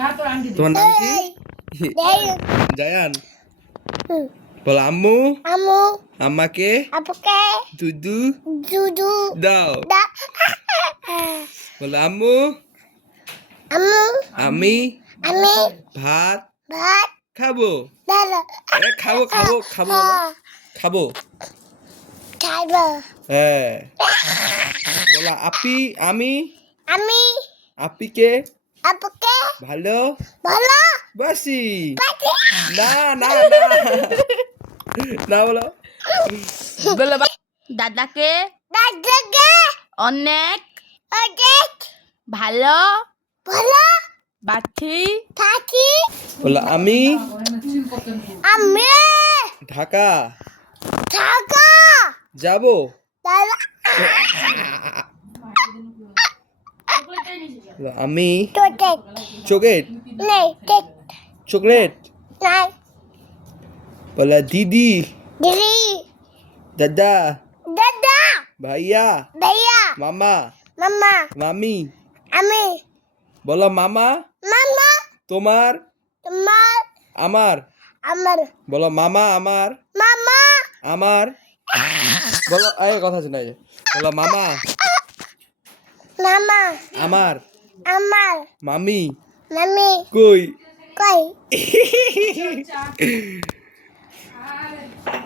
তোমার নাম কি? জায়ান। বলো আম্মু। আমু আম্মাকে আপুকে দুধু দুধু দাও। দা বলো আম্মু আমু আমি আমি ভাত ভাত খাবো। দাদা খাবো খাবো খাবো বলো। খাবো। খাইবো হ্যাঁ। বলো আপি আমি আমি আপিকে আপুকে ভালো ভালো বাসি। পাতি না না না না বলো। বলো দাদাকে দাদাকে অনেক অনেক ভালো ভালো বাসি। থাকি বলো আমি আমি ঢাকা থাকা যাবো। দাদা বলো আমি তোকে চকলেট নেই কেক চকলেট। নাই বলো দিদি দিদি দাদা দাদা ভাইয়া ভাইয়া মামা মামা মামি। আমি বলো মামা মামা তোমার তোমার আমার। আমার বলো মামা আমার মামা আমার। বলো এই কথা শোনাই। বলো মামা মামা আমার আমার মামি মামি কই। কই